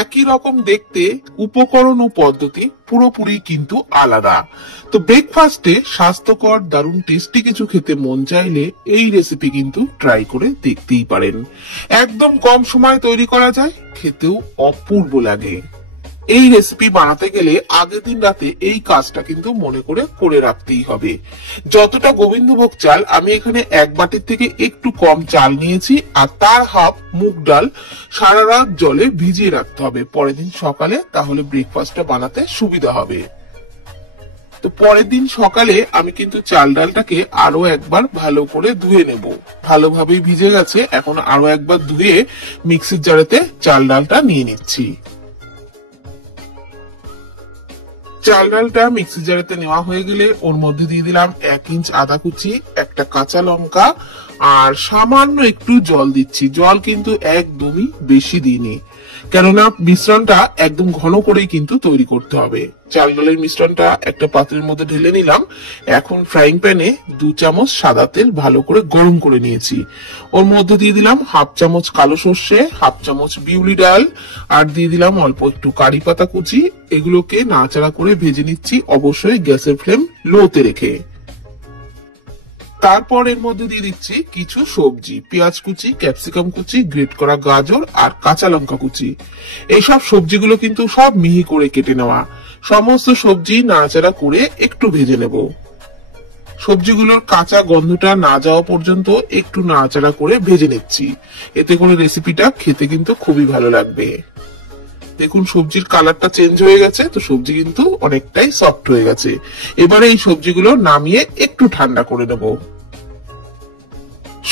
একই রকম দেখতে, উপকরণ ও পদ্ধতি পুরোপুরি কিন্তু আলাদা। তো ব্রেকফাস্টে স্বাস্থ্যকর দারুণ টেস্টি কিছু খেতে মন চাইলে এই রেসিপি কিন্তু ট্রাই করে দেখতেই পারেন। একদম কম সময় তৈরি করা যায়, খেতেও অপূর্ব লাগে। এই রেসিপি বানাতে গেলে আগের দিন রাতে এই কাজটা কিন্তু মনে করে করে রাখতেই হবে। যতটা গোবিন্দভোগ চাল, আমি এখানে এক বাটির থেকে একটু কম চাল নিয়েছি, আর তার হাফ মুগ ডাল সারা রাত জলে ভিজিয়ে রাখতে হবে পরের দিন সকালে, তাহলে ব্রেকফাস্টটা বানাতে সুবিধা হবে। তো পরের দিন সকালে আমি কিন্তু চাল ডালটাকে আরো একবার ভালো করে ধুয়ে নেব। ভালোভাবেই ভিজে গেছে, এখন আরো একবার ধুয়ে মিক্সির জারেতে চাল ডালটা নিয়ে নিচ্ছি। চাল ডালটা মিক্সি জারেতে নেওয়া হয়ে গেলে ওর মধ্যে দিয়ে দিলাম 1 ইঞ্চ আদা কুচি, একটা কাঁচা লঙ্কা, আর সামান্য একটু জল দিচ্ছি। জল কিন্তু একদমই বেশি দিইনি, কেননা মিশ্রণটা একদম ঘন করেই কিন্তু তৈরি করতে হবে। চাল ডালের মিশ্রণটা একটা পাত্রের মধ্যে ঢেলে নিলাম। এখন ফ্রাইং প্যানে 2 চামচ সাদা তেল ভালো করে গরম করে নিয়েছি। ওর মধ্যে দিয়ে দিলাম হাফ চামচ কালো সর্ষে, হাফ চামচ বিউলি ডাল, আর দিয়ে দিলাম অল্প একটু কারি পাতা কুচি। এগুলোকে নাড়াচাড়া করে ভেজে নিচ্ছি, অবশ্যই গ্যাসের ফ্লেম লোতে রেখে। তারপর এর মধ্যে দিয়ে দিচ্ছি কিছু সবজি, পেঁয়াজ কুচি, ক্যাপসিকাম কুচি, গ্রেট করা গাজর আর কাঁচা লঙ্কা কুচি। এইসব সবজিগুলো কিন্তু সব মিহি করে কেটে নেওয়া। সমস্ত সবজি নাড়াচাড়া করে একটু ভেজে নেব। সবজিগুলোর কাঁচা গন্ধটা না যাওয়া পর্যন্ত একটু নাড়াচাড়া করে ভেজে নিচ্ছি। এতে করে রেসিপিটা খেতে কিন্তু খুবই ভালো লাগবে। দেখুন সবজির কালারটা চেঞ্জ হয়ে গেছে, তো সবজি কিন্তু অনেকটাই সফট হয়ে গেছে। এবারে এই সবজিগুলো নামিয়ে একটু ঠান্ডা করে নেব।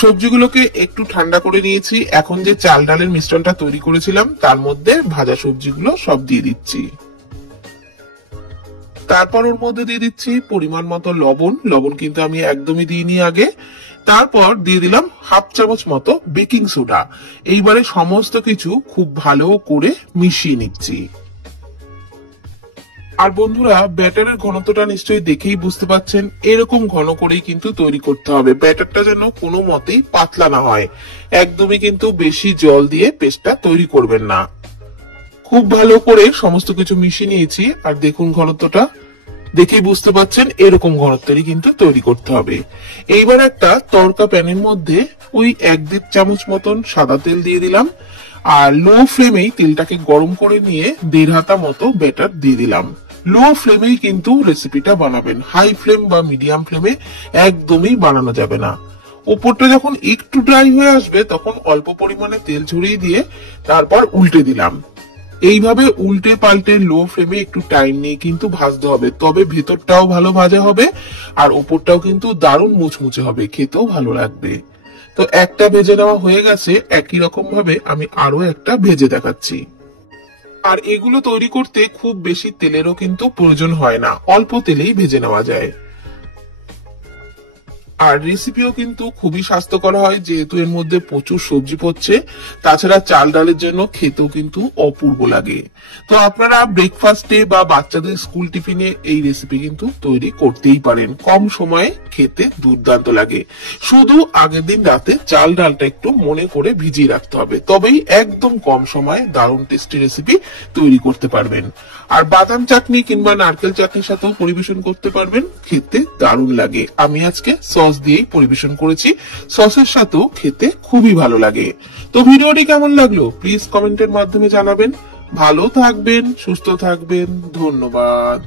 সবজিগুলোকে একটু ঠান্ডা করে নিয়েছি। এখন যে চাল ডালের মিশ্রণটা তৈরি করেছিলাম তার মধ্যে ভাজা সবজিগুলো সব দিয়ে দিচ্ছি। তারপর ওর মধ্যে দিয়ে দিচ্ছি পরিমাণ মতো লবণ। লবণ কিন্তু আমি একদমই দিইনি আগে। তারপর দিয়ে দিলাম হাফ চামচ মতো বেকিং সোডা। এইবারে সমস্ত কিছু খুব ভালো করে মিশিয়ে নিচ্ছি। আর বন্ধুরা, ব্যাটারের ঘনত্বটা নিশ্চয়ই দেখেই বুঝতে পাচ্ছেন, এরকম ঘন করেই কিন্তু তৈরি করতে হবে। ব্যাটারটা যেন কোনো মতেই পাতলা না হয়। একদমই কিন্তু বেশি জল দিয়ে পেস্টটা তৈরি করবেন না। খুব ভালো করে সমস্ত কিছু মিশিয়ে নিয়েছি, আর দেখুন ঘনত্বটা দেখেই বুঝতে পাচ্ছেন, এরকম ঘনত্বেরই কিন্তু তৈরি করতে হবে। এইবার একটা তড়কা প্যানের মধ্যে ওই 1-1.5 চামচ মতন সাদা তেল দিয়ে দিলাম, আর লো ফ্লেমেই তেলটাকে গরম করে নিয়ে 1.5 হাতা মতো ব্যাটার দিয়ে দিলাম। লো ফ্লেমেই কিন্তু রেসিপিটা বানাবেন, হাই ফ্লেম বা মিডিয়াম ফ্লেমে একদমই বানানো যাবে না। উপরটা যখন একটু ড্রাই হয়ে আসবে তখন অল্প পরিমাণে তেল ছড়িয়ে দিয়ে তারপর উল্টে দিলাম। এইভাবে উল্টে পাল্টে লো ফ্লেমে একটু টাইম নিয়ে কিন্তু ভাজতে হবে, তবে ভেতরটাও ভালো ভাজা হবে আর উপরটাও কিন্তু দারুণ মুচমুচে হবে, খেতেও ভালো লাগবে। তো একটা ভেজে নেওয়া হয়ে গেছে, একই রকম ভাবে আমি আরো একটা ভেজে দেখাচ্ছি। আর এগুলো তৈরি করতে খুব বেশি তেলেরও কিন্তু প্রয়োজন হয় না, অল্প তেলেই ভেজে নেওয়া যায়। আর রেসিপিও কিন্তু খুবই স্বাস্থ্যকর হয়, যেহেতু এর মধ্যে প্রচুর সবজি পড়ছে। তাছাড়া চাল ডালের জন্য খেতেও কিন্তু অপূর্ব লাগে। তো আপনারা ব্রেকফাস্টে বা বাচ্চাদের স্কুল টিফিনে এই রেসিপি কিন্তু তৈরি করতেই পারেন। কম সময়ে খেতে দুর্দান্ত লাগে। শুধু আগের দিন রাতে চাল ডালটা একটু মনে করে ভিজিয়ে রাখতে হবে, তবেই একদম কম সময়ে দারুণ টেস্টি রেসিপি তৈরি করতে পারবেন। আর বাদাম চাটনি কিংবা নারকেল চাটনির সাথেও পরিবেশন করতে পারবেন, খেতে দারুণ লাগে। আমি আজকে সস দিয়েই পরিবেশন করেছি, সসের সাথেও খেতে খুবই ভালো লাগে। তো ভিডিওটি কেমন লাগলো প্লিজ কমেন্টের মাধ্যমে জানাবেন। ভালো থাকবেন, সুস্থ থাকবেন, ধন্যবাদ।